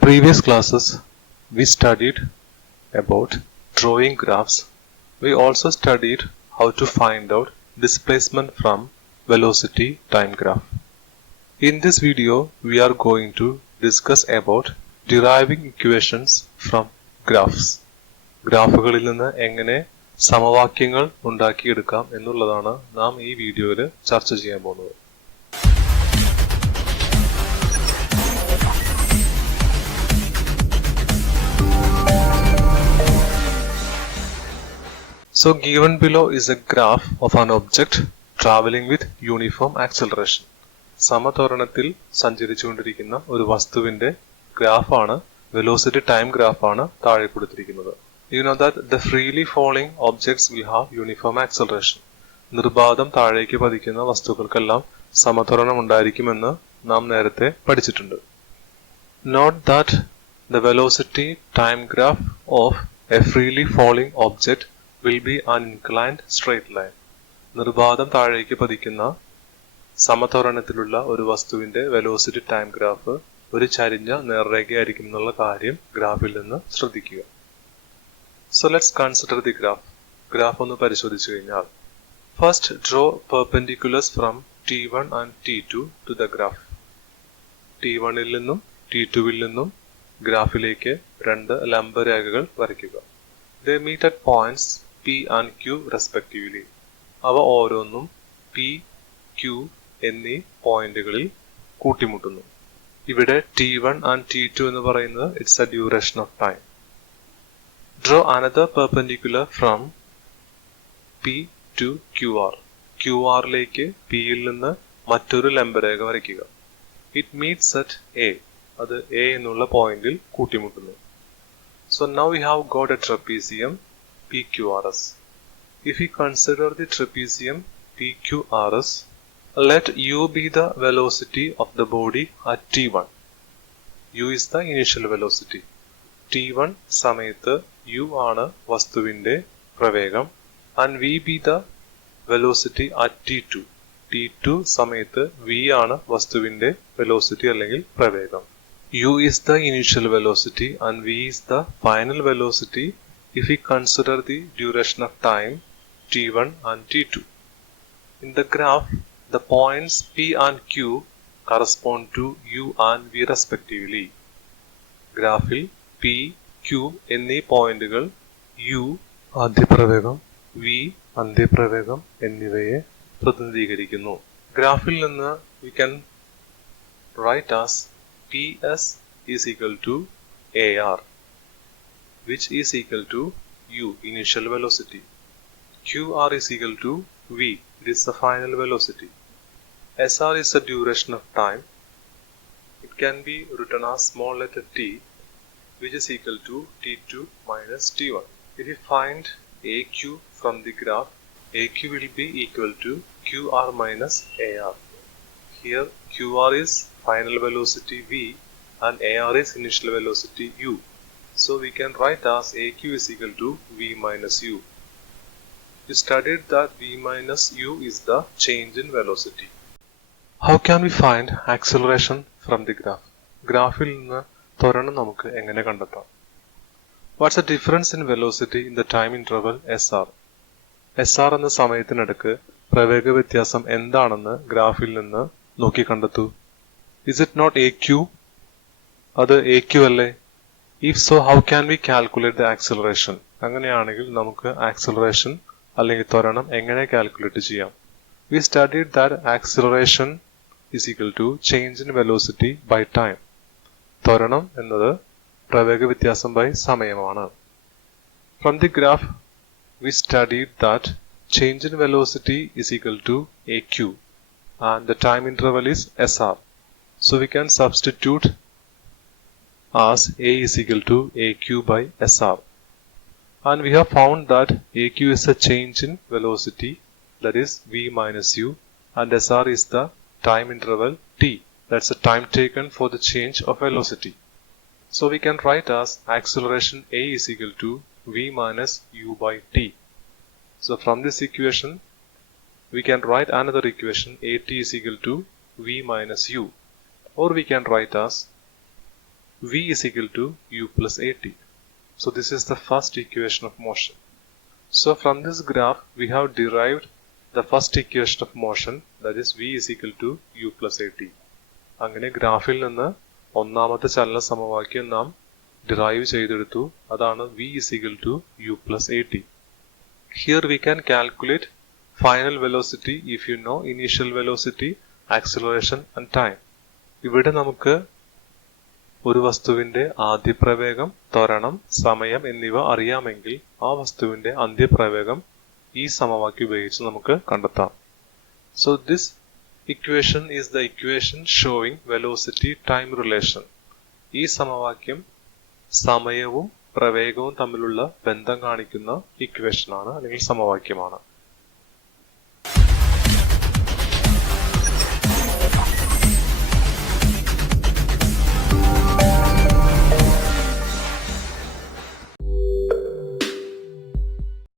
the previous classes, we studied about drawing graphs. We also studied how to find out displacement from velocity time graph. In this video, we are going to discuss about deriving equations from graphs. ഗ്രാഫുകളിൽ നിന്ന് എങ്ങനെ സമവാക്യങ്ങൾ ഉണ്ടാക്കിയെടുക്കാം എന്നുള്ളതാണ് നാം ഈ വീഡിയോയിൽ ചർച്ച ചെയ്യാൻ പോകുന്നത്. So given below is a graph of an object traveling with uniform acceleration. സമത്വരണത്തിൽ സഞ്ചരിച്ചുകൊണ്ടിരിക്കുന്ന ഒരു വസ്തുവിന്റെ ഗ്രാഫാണ്, വെലോസിറ്റി ടൈം ഗ്രാഫാണ് താഴെ കൊടുത്തിരിക്കുന്നത്. You know that the freely falling objects will have uniform acceleration. നിർബാധം താഴേക്ക് പതിക്കുന്ന വസ്തുക്കൾക്കെല്ലാം സമത്വരണം ഉണ്ടായിരിക്കുമെന്ന് നാം നേരത്തെ പഠിച്ചിട്ടുണ്ട്. Note that the velocity time graph of a freely falling object will be an inclined straight line. നിർബാധം താഴേക്ക് പതിക്കുന്ന സമത്വരണത്തിലുള്ള ഒരു വസ്തുവിന്റെ വെലോസിറ്റി ടൈം ഗ്രാഫ് ഒരു ചരിഞ്ഞ നേർരേഖയായിരിക്കും എന്നുള്ള കാര്യം ഗ്രാഫിൽ നിന്ന് ശ്രദ്ധിക്കുക. So let's consider the graph. Graph ഒന്ന് പരിശോധിച്ചു കഴിഞ്ഞാൽ, first draw perpendiculars from T1 and T2 to the graph. T1 ൽ നിന്നും T2 ൽ നിന്നും ഗ്രാഫിലേക്ക് രണ്ട് ലംബരേഖകൾ വരയ്ക്കുക. They meet at points P and Q respectively. അവ ഓരോന്നും P, Q എന്നീ പോയിന്റുകളിൽ കൂട്ടിമുട്ടുന്നു. ഇവിടെ T1 and T2 എന്ന് പറയുന്നത് it's a duration of time. Draw another perpendicular from P to QR. QR lake P യിൽ നിന്ന് മറ്റൊരു ലംബരേഖ വരയ്ക്കുക. It meets at A. അത് A എന്നുള്ള പോയിന്റിൽ കൂട്ടിമുട്ടുന്നു. So now we have got a trapezium PQRS. If we consider the trapezium PQRS, let U be the velocity of the body at T1. U is the initial velocity. T1 സമയത്ത് U ആണ് വസ്തുവിന്റെ പ്രവേഗം and V be the velocity at T2. T2 സമയത്ത് V ആണ് വസ്തുവിന്റെ velocity അല്ലെങ്കിൽ പ്രവേഗം. U is the initial velocity and V is the final velocity if we consider the duration of time T1 and T2. In the graph, the points P and Q correspond to U and V respectively. ഗ്രാഫിൽ P, Q എന്നീ പോയിന്റുകൾ U ആദ്യപ്രവേഗം, V അന്ത്യപ്രവേഗം എന്നിവയെ പ്രതിനിധീകരിക്കുന്നു. ഗ്രാഫിൽ നിന്ന് we can write as PS is equal to AR, which is equal to U, initial velocity. QR is equal to V, it is the final velocity. SR is the duration of time. It can be written as small letter t, which is equal to T2 minus T1. If we find AQ from the graph, AQ will be equal to QR minus AR. Here QR is final velocity V and AR is initial velocity U. So we can write as AQ is equal to V minus U. We studied that V minus U is the change in velocity. How can we find acceleration from the graph? ഗ്രാഫിൽ നിന്ന് ത്വരണം നമുക്ക് എങ്ങനെ കണ്ടെത്താം? What's the difference in velocity in the time interval SR? SR എന്ന സമയത്തിനടുക്ക് പ്രവേഗ വ്യത്യാസം എന്താണെന്ന് ഗ്രാഫിൽ നിന്ന് നോക്കി കണ്ടെത്തൂ. Is it not AQ? അത് AQ അല്ലേ? If so, how can we calculate the acceleration? അങ്ങനെയാണെങ്കിൽ നമുക്ക് ആക്സിലറേഷൻ അല്ലെങ്കിൽ ത്വരണം എങ്ങനെ കാൽക്കുലേറ്റ് ചെയ്യാം? We studied that acceleration is equal to change in velocity by time. ത്വരണം എന്നത് പ്രവേഗ വ്യത്യാസം ബൈ സമയമാണ്. From the graph, we studied that change in velocity is equal to AQ and the time interval is SR. So we can substitute as A is equal to AQ by SR. And we have found that AQ is a change in velocity, that is V minus U, and SR is the time interval T, that's the time taken for the change of velocity. So we can write as acceleration A is equal to V minus U by T. So from this equation, we can write another equation AT is equal to V minus U. Or we can write as v is equal to u plus at. So this is the first equation of motion. So from this graph we have derived the first equation of motion, that is v is equal to u plus at. അങ്ങനെ ഗ്രാഫിൽ നിന്ന് ഒന്നാമത്തെ ചലന സമവാക്യം നാം derive ചെയ്തെടുത്തു. അതാണ് v is equal to u plus at. Here we can calculate final velocity if you know initial velocity, acceleration and time. ഇവിടെ നമുക്ക് ഒരു വസ്തുവിന്റെ ആദ്യപ്രവേഗം, ത്വരണം, സമയം എന്നിവ അറിയാമെങ്കിൽ ആ വസ്തുവിന്റെ അന്ത്യപ്രവേഗം ഈ സമവാക്യം ഉപയോഗിച്ച് നമുക്ക് കണ്ടെത്താം. So this equation is the equation showing velocity time relation. ഈ സമവാക്യം സമയവും പ്രവേഗവും തമ്മിലുള്ള ബന്ധം കാണിക്കുന്ന ഇക്വേഷൻ ആണ് അല്ലെങ്കിൽ സമവാക്യമാണ്.